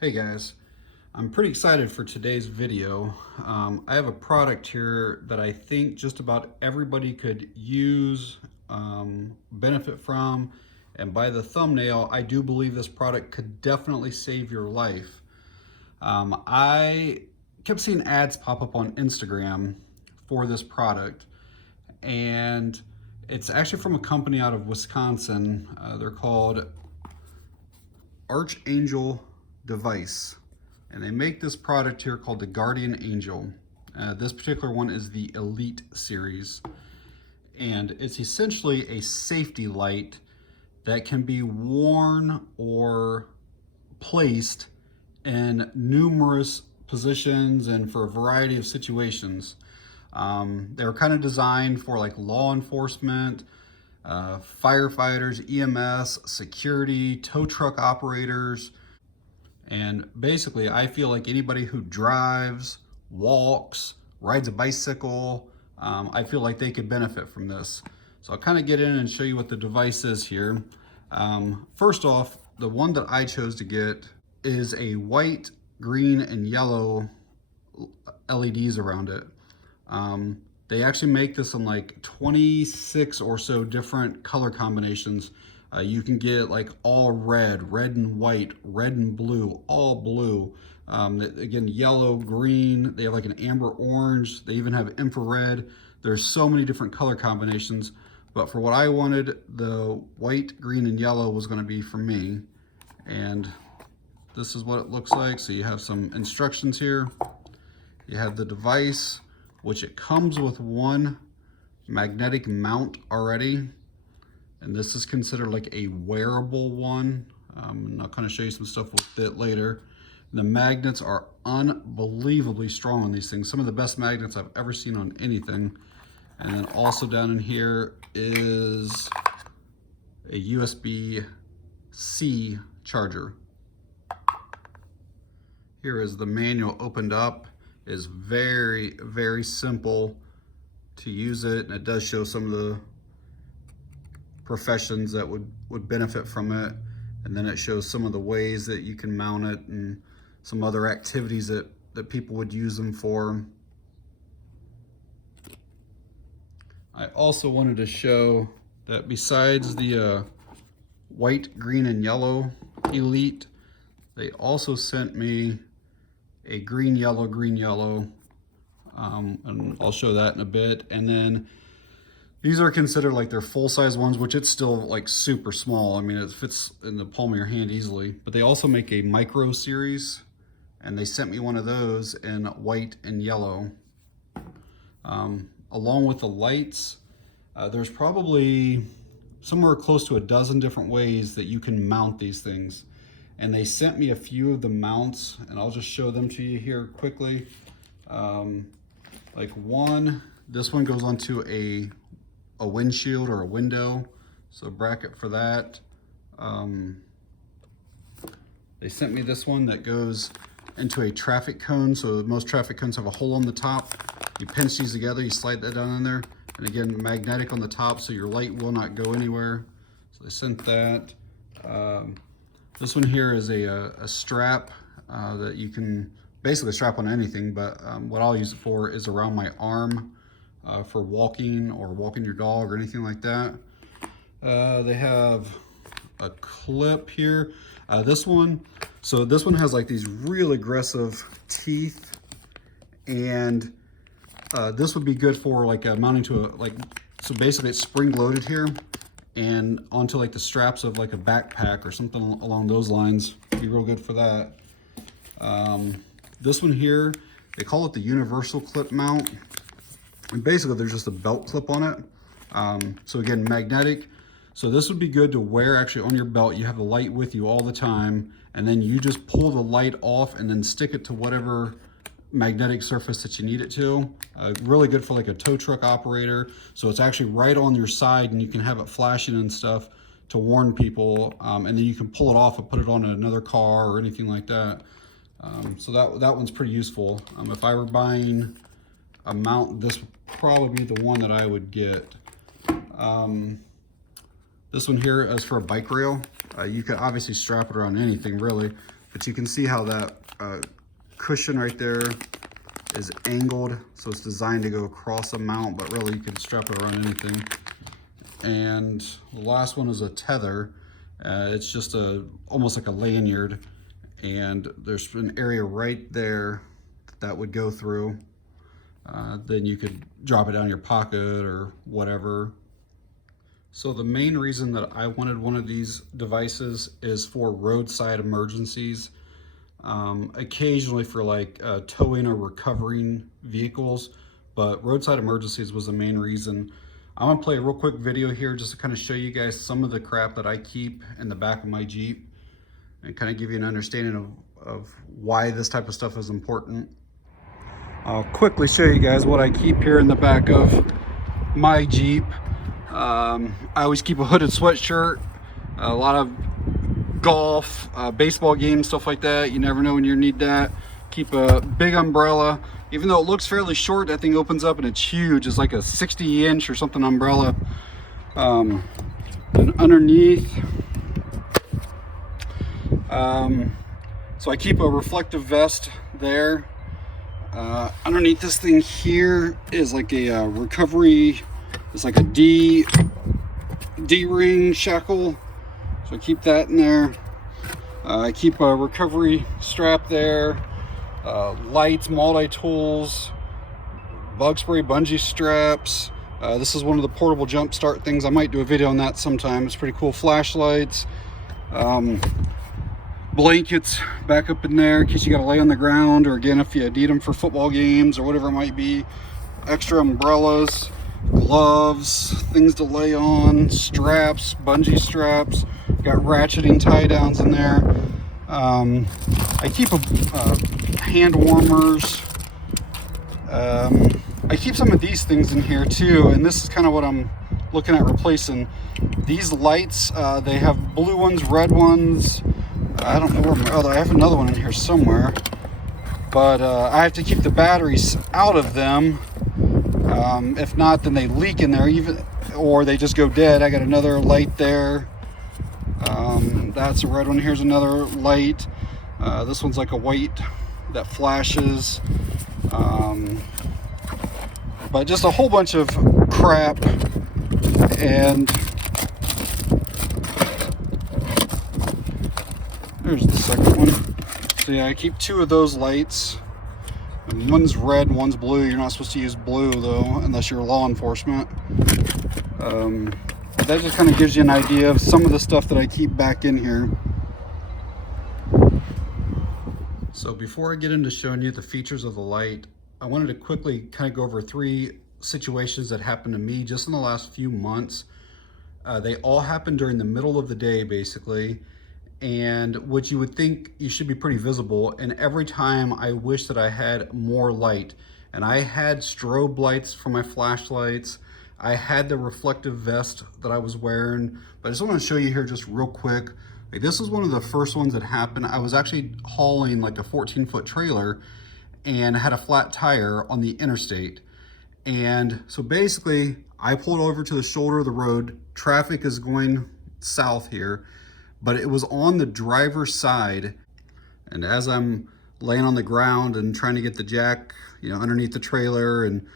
Hey guys, I'm pretty excited for today's video. I have a product here that I think just about everybody could use, benefit from, and by the thumbnail, I do believe this product could definitely save your life. I kept seeing ads pop up on Instagram for this product, and it's actually from a company out of Wisconsin. They're called Archangel Device, and they make this product here called the Guardian Angel. This particular one is the Elite series, and it's essentially a safety light that can be worn or placed in numerous positions and for a variety of situations. They were kind of designed for like law enforcement, firefighters, EMS, security, tow truck operators, and basically I feel like anybody who drives, walks, rides a bicycle, I feel like they could benefit from this. So I'll kind of get in and show you what the device is here. First off, the one that I chose to get is a white, green, and yellow LEDs around it. They actually make this in like 26 or so different color combinations. You can get like all red, red and white, red and blue, all blue. Again, yellow, green, they have like an amber orange, they even have infrared. There's so many different color combinations, but for what I wanted, the white, green, and yellow was gonna be for me. And this is what it looks like. So you have some instructions here. You have the device, which it comes with one magnetic mount already. And this is considered like a wearable one. And I'll kind of show you some stuff with it later. The magnets are unbelievably strong on these things. Some of the best magnets I've ever seen on anything. And then also down in here is a USB-C charger. Here is the manual opened up. Is very, very simple to use it, and it does show some of the professions that would benefit from it, and then it shows some of the ways that you can mount it and some other activities that people would use them for. I also wanted to show that besides the white, green, and yellow Elite, they also sent me a green, yellow, and I'll show that in a bit. And then these are considered like their full-size ones, which it's still like super small. I mean, it fits in the palm of your hand easily. But they also make a micro series, and they sent me one of those in white and yellow. Along with the lights, there's probably somewhere close to a dozen different ways that you can mount these things. And they sent me a few of the mounts, and I'll just show them to you here quickly. Like this one goes onto a windshield or a window, so a bracket for that. They sent me this one that goes into a traffic cone, so most traffic cones have a hole on the top. You pinch these together, you slide that down in there, and again, magnetic on the top, so your light will not go anywhere. So they sent that. This one here is a strap that you can basically strap on anything, but what I'll use it for is around my arm for walking or walking your dog or anything like that. They have a clip here. This one has like these real aggressive teeth, and this would be good for like mounting to so basically it's spring loaded here and onto like the straps of like a backpack or something along those lines. Be real good for that. This one here, they call it the universal clip mount, and basically there's just a belt clip on it. So again, magnetic. So this would be good to wear actually on your belt. You have the light with you all the time, and then you just pull the light off and then stick it to whatever magnetic surface that you need it to. Really good for like a tow truck operator. So it's actually right on your side, and you can have it flashing and stuff to warn people. And then you can pull it off and put it on another car or anything like that. So that one's pretty useful. If I were buying a mount, this would probably be the one that I would get. This one here is for a bike rail. You could obviously strap it around anything really, but you can see how that cushion right there is angled, so it's designed to go across a mount, but really you can strap it around anything. And the last one is a tether. It's just almost like a lanyard, and there's an area right there that would go through. Then you could drop it down your pocket or whatever. So the main reason that I wanted one of these devices is for roadside emergencies. Occasionally for like towing or recovering vehicles, but roadside emergencies was the main reason. I'm gonna play a real quick video here just to kind of show you guys some of the crap that I keep in the back of my Jeep and kind of give you an understanding of why this type of stuff is important. I'll quickly show you guys what I keep here in the back of my Jeep. I always keep a hooded sweatshirt, a lot of golf, baseball games, stuff like that. You never know when you need that. Keep a big umbrella. Even though it looks fairly short, that thing opens up and it's huge. It's like a 60-inch or something umbrella. And underneath, so I keep a reflective vest there. Underneath this thing here is like a recovery. It's like a D-ring shackle. So I keep that in there. I keep a recovery strap there. Lights, multi-tools, bug spray, bungee straps. This is one of the portable jump start things. I might do a video on that sometime. It's pretty cool. Flashlights, blankets back up in there in case you got to lay on the ground, or again if you need them for football games or whatever it might be. Extra umbrellas, gloves, things to lay on, straps, bungee straps. Got ratcheting tie downs in there. I keep hand warmers. I keep some of these things in here too, and this is kind of what I'm looking at replacing. These lights, they have blue ones, red ones. I don't know where I have another one in here somewhere, but I have to keep the batteries out of them. If not, then they leak in there, or they just go dead. I got another light there. That's a red one. Here's another light. This one's like a white that flashes. But just a whole bunch of crap. And there's the second one. So yeah, I keep two of those lights. And one's red and one's blue. You're not supposed to use blue though, unless you're law enforcement. That just kind of gives you an idea of some of the stuff that I keep back in here. So before I get into showing you the features of the light, I wanted to quickly kind of go over 3 situations that happened to me just in the last few months. They all happened during the middle of the day, basically, and what you would think you should be pretty visible. And every time I wish that I had more light. And I had strobe lights for my flashlights. I had the reflective vest that I was wearing, but I just want to show you here just real quick. Like, this was one of the first ones that happened. I was actually hauling like a 14-foot trailer and had a flat tire on the interstate. And so basically I pulled over to the shoulder of the road. Traffic is going south here, but it was on the driver's side. And as I'm laying on the ground and trying to get the jack, underneath the trailer and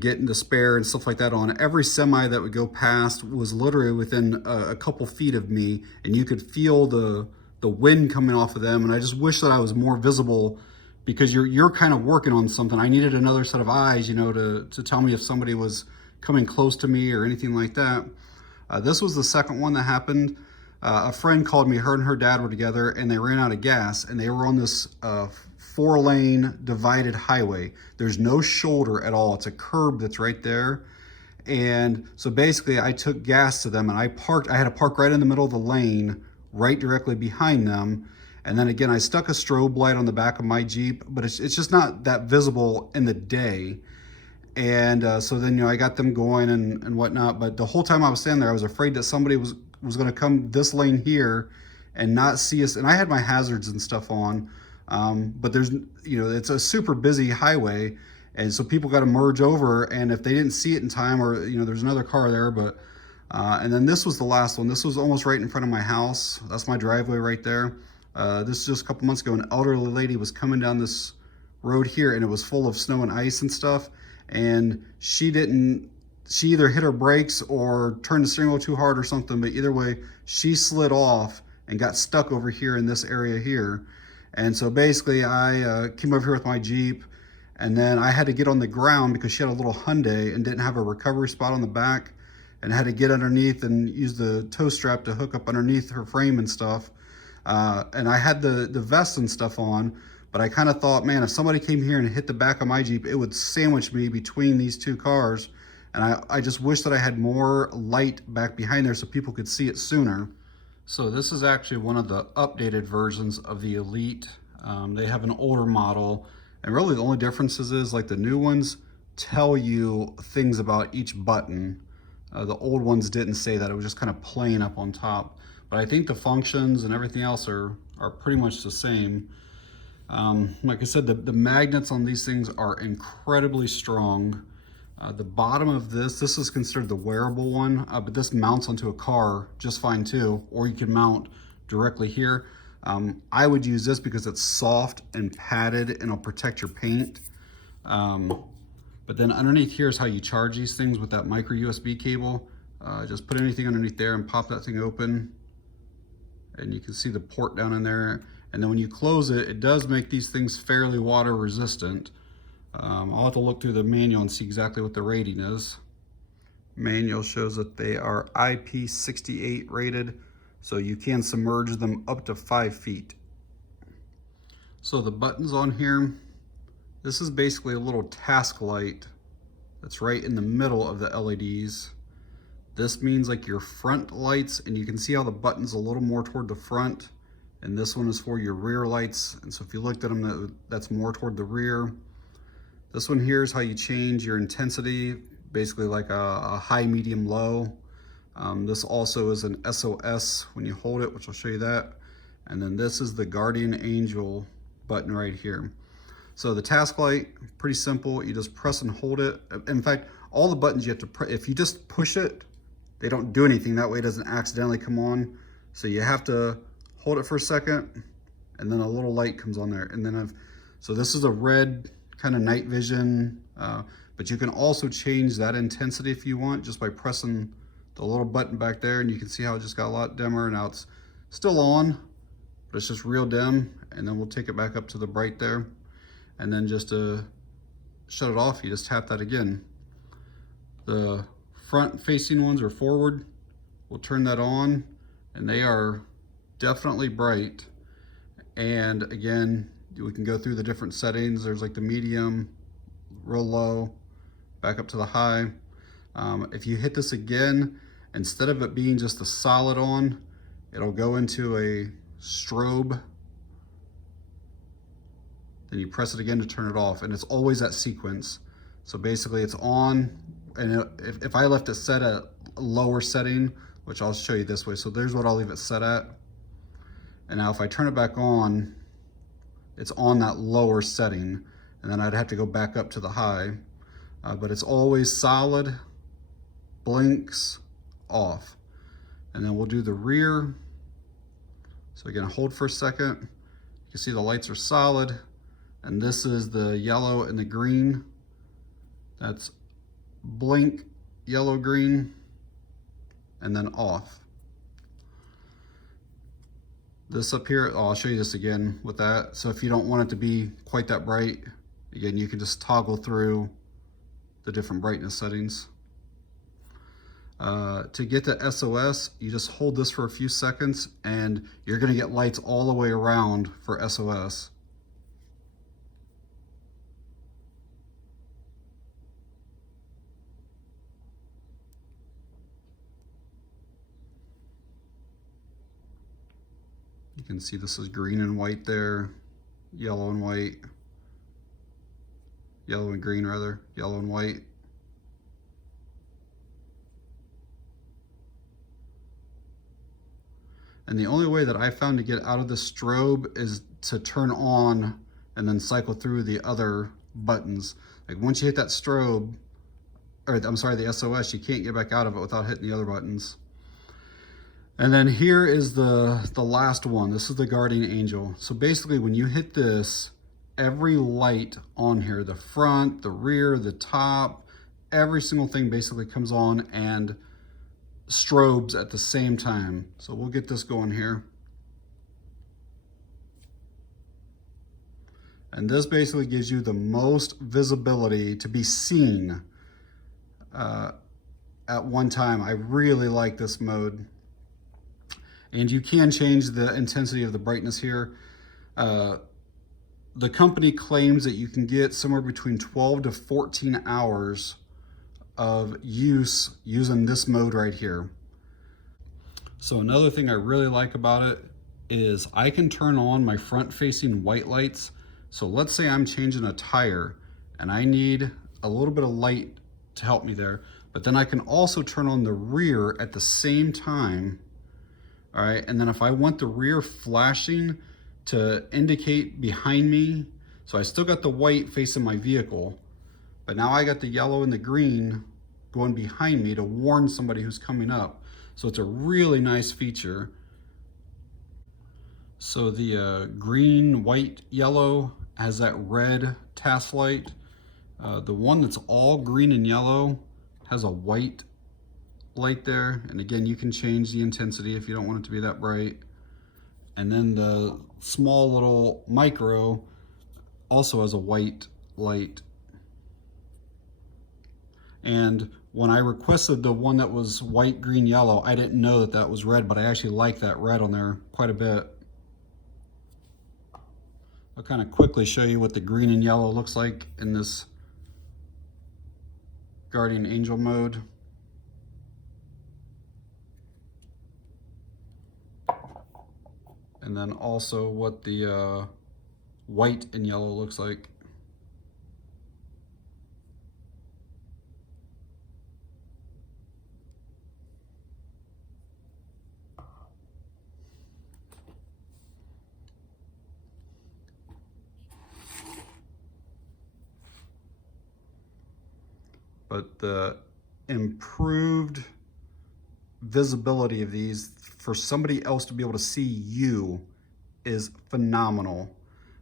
getting the spare and stuff like that on, every semi that would go past was literally within a couple feet of me, and you could feel the wind coming off of them. And I just wish that I was more visible, because you're kind of working on something. I needed another set of eyes, to tell me if somebody was coming close to me or anything like that. This was the second one that happened. A friend called me. Her and her dad were together, and they ran out of gas, and they were on this 4-lane divided highway. There's no shoulder at all. It's a curb that's right there. And so basically I took gas to them, and I had to park right in the middle of the lane, right directly behind them. And then again, I stuck a strobe light on the back of my Jeep, but it's just not that visible in the day. And so then, I got them going and whatnot. But the whole time I was standing there, I was afraid that somebody was going to come this lane here and not see us. And I had my hazards and stuff on. But there's, it's a super busy highway. And so people got to merge over. And if they didn't see it in time, or, there's another car there, but, and then this was the last one. This was almost right in front of my house. That's my driveway right there. This is just a couple months ago. An elderly lady was coming down this road here, and it was full of snow and ice and stuff, and she either hit her brakes or turned the steering wheel too hard or something, but either way, she slid off and got stuck over here in this area here. And so basically I came over here with my Jeep, and then I had to get on the ground because she had a little Hyundai and didn't have a recovery spot on the back, and had to get underneath and use the tow strap to hook up underneath her frame and stuff. And I had the vest and stuff on, but I kind of thought, man, if somebody came here and hit the back of my Jeep, it would sandwich me between these two cars. And I just wish that I had more light back behind there so people could see it sooner. So this is actually one of the updated versions of the Elite. They have an older model, and really the only differences is like the new ones tell you things about each button. The old ones didn't say that, it was just kind of plain up on top. But I think the functions and everything else are pretty much the same. Like I said, the magnets on these things are incredibly strong. The bottom of this is considered the wearable one, but this mounts onto a car just fine too, or you can mount directly here. I would use this because it's soft and padded and it'll protect your paint. But then underneath here is how you charge these things with that micro USB cable. Just put anything underneath there and pop that thing open, and you can see the port down in there. And then when you close it, it does make these things fairly water resistant. I'll have to look through the manual and see exactly what the rating is. Manual shows that they are IP68 rated, so you can submerge them up to 5 feet. So the buttons on here, this is basically a little task light that's right in the middle of the LEDs. This means like your front lights, and you can see how the button's a little more toward the front, and this one is for your rear lights. And so if you looked at them, that's more toward the rear. This one here is how you change your intensity, basically like a high, medium, low. This also is an SOS when you hold it, which I'll show you that. And then this is the Guardian Angel button right here. So the task light, pretty simple. You just press and hold it. In fact, all the buttons you have to press, if you just push it, they don't do anything. That way it doesn't accidentally come on. So you have to hold it for a second, and then a little light comes on there. And then so this is a red kind of night vision, but you can also change that intensity if you want, just by pressing the little button back there, and you can see how it just got a lot dimmer. Now it's still on, but it's just real dim. And then we'll take it back up to the bright there. And then just to shut it off, you just tap that again. The front facing ones are forward. We'll turn that on, and they are definitely bright. And again, we can go through the different settings. There's like the medium, real low, back up to the high. If you hit this again, instead of it being just a solid on, it'll go into a strobe. Then you press it again to turn it off, and it's always that sequence. So basically it's on, and if I left it set at a lower setting, which I'll show you this way. So there's what I'll leave it set at. And now if I turn it back on, it's on that lower setting, and then I'd have to go back up to the high. But it's always solid, blinks, off. And then we'll do the rear. So again, hold for a second. You can see the lights are solid. And this is the yellow and the green. That's blink, yellow, green, and then off. This up here, I'll show you this again with that. So if you don't want it to be quite that bright, again, you can just toggle through the different brightness settings. To get to SOS, you just hold this for a few seconds, and you're gonna get lights all the way around for SOS. You can see this is green and white there, yellow and white, yellow and green rather, yellow and white. And the only way that I found to get out of the strobe is to turn on and then cycle through the other buttons. Like once you hit that strobe, or I'm sorry, the SOS, you can't get back out of it without hitting the other buttons. And then here is the last one. This is the Guardian Angel. So basically when you hit this, every light on here, the front, the rear, the top, every single thing basically comes on and strobes at the same time. So we'll get this going here. And this basically gives you the most visibility to be seen at one time. I really like this mode. And you can change the intensity of the brightness here. The company claims that you can get somewhere between 12 to 14 hours of use using this mode right here. So another thing I really like about it is I can turn on my front facing white lights. So let's say I'm changing a tire and I need a little bit of light to help me there, but then I can also turn on the rear at the same time. All right, and then if I want the rear flashing to indicate behind me, so I still got the white facing my vehicle, but now I got the yellow and the green going behind me to warn somebody who's coming up. So it's a really nice feature. So the green, white, yellow has that red task light. The one that's all green and yellow has a white light there. And again, you can change the intensity if you don't want it to be that bright. And then the small little micro also has a white light. And when I requested the one that was white, green, yellow, I didn't know that that was red, but I actually like that red on there quite a bit. I'll kind of quickly show you what the green and yellow looks like in this Guardian Angel mode. And then also what the white and yellow looks like. But the improved visibility of these for somebody else to be able to see you is phenomenal.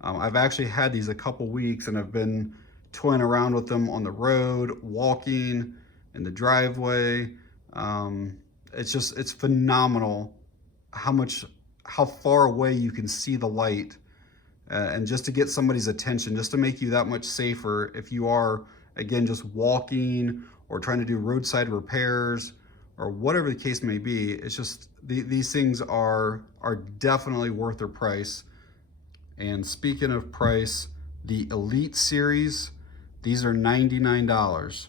I've actually had these a couple weeks and I've been toying around with them on the road, walking, in the driveway. It's phenomenal how far away you can see the light. And just to get somebody's attention, just to make you that much safer if you are, again, just walking or trying to do roadside repairs or whatever the case may be. It's just, these things are definitely worth their price. And speaking of price, the Elite series, these are $99.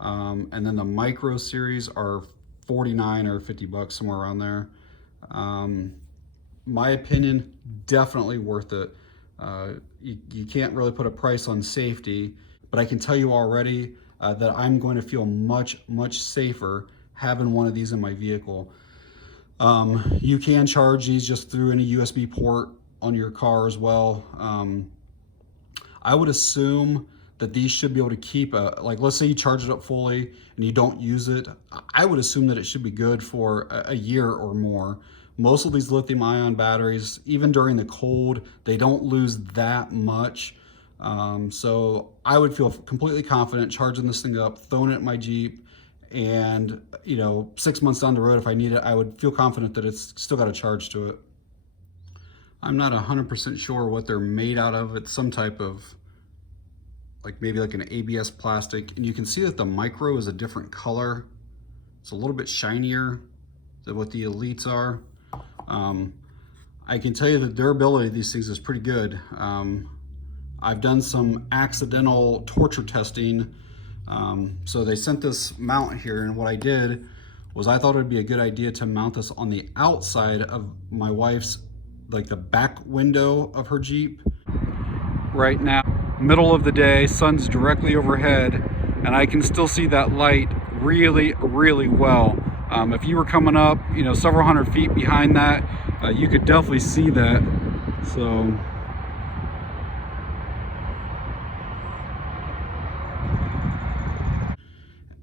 And then the Micro series are 49 or 50 bucks, somewhere around there. My opinion, definitely worth it. You can't really put a price on safety, but I can tell you already that I'm going to feel much, much safer having one of these in my vehicle. You can charge these just through any USB port on your car as well. I would assume that these should be able to keep like let's say you charge it up fully and you don't use it. I would assume that it should be good for a year or more. Most of these lithium ion batteries, even during the cold, they don't lose that much. So I would feel completely confident charging this thing up, throwing it in my Jeep, and 6 months down the road, if I need it, I would feel confident that it's still got a charge to it. I'm not 100% sure what they're made out of. It's some type of, maybe like an ABS plastic. And you can see that the Micro is a different color. It's a little bit shinier than what the Elites are. I can tell you the durability of these things is pretty good. I've done some accidental torture testing. So they sent this mount here, and what I did was I thought it'd be a good idea to mount this on the outside of my wife's, the back window of her Jeep. Right now, middle of the day, sun's directly overhead, and I can still see that light really, really well. If you were coming up, several hundred feet behind that, you could definitely see that. So.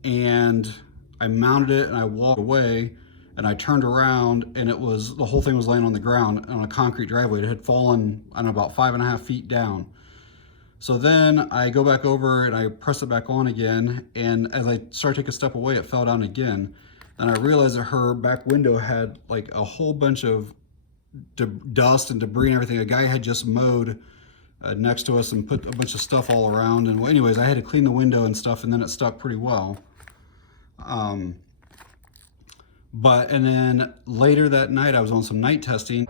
And I mounted it and I walked away, and I turned around and the whole thing was laying on the ground on a concrete driveway. It had fallen, I don't know, about 5.5 feet down. So then I go back over and I press it back on again, and as I start to take a step away, it fell down again. And I realized that her back window had like a whole bunch of dust and debris and everything. A guy had just mowed next to us and put a bunch of stuff all around. And well, anyways, I had to clean the window and stuff, and then it stuck pretty well. And then later that night, I was on some night testing.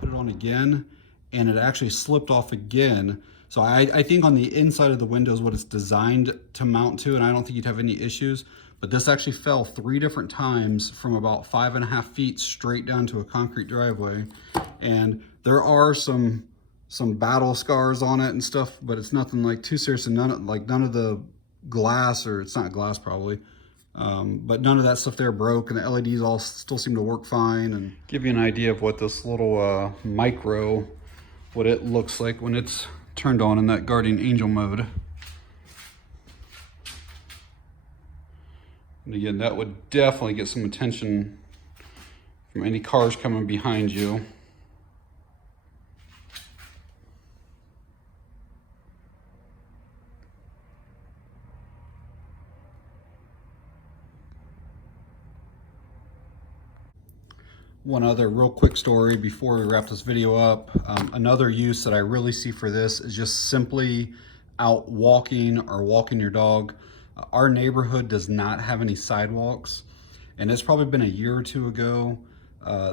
Put it on again, and it actually slipped off again. So I think on the inside of the window is what it's designed to mount to, and I don't think you'd have any issues. But this actually fell 3 different times from about 5.5 feet straight down to a concrete driveway. And there are some battle scars on it and stuff, but it's nothing like too serious, and none of the glass, or it's not glass probably, but none of that stuff there broke, and the LEDs all still seem to work fine. And give you an idea of what this little micro, what it looks like when it's turned on in that guardian angel mode. And again, that would definitely get some attention from any cars coming behind you. One other real quick story before we wrap this video up. Another use that I really see for this is just simply out walking or walking your dog. Our neighborhood does not have any sidewalks, and it's probably been a year or two ago.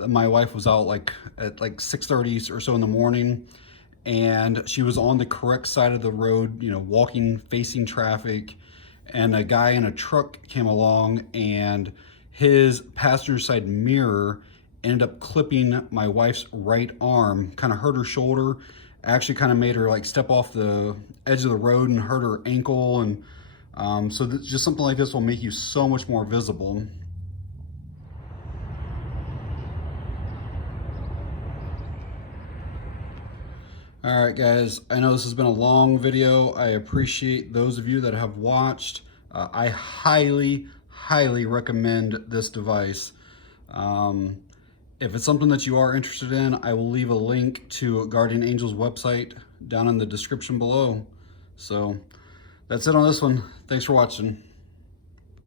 My wife was out at 6:30 or so in the morning, and she was on the correct side of the road, walking, facing traffic, and a guy in a truck came along, and his passenger side mirror ended up clipping my wife's right arm, kind of hurt her shoulder, actually kind of made her step off the edge of the road and hurt her ankle. And so just something like this will make you so much more visible. All right, guys, I know this has been a long video. I appreciate those of you that have watched. I highly recommend this device. If it's something that you are interested in, I will leave a link to Guardian Angel's website down in the description below. So that's it on this one. Thanks for watching.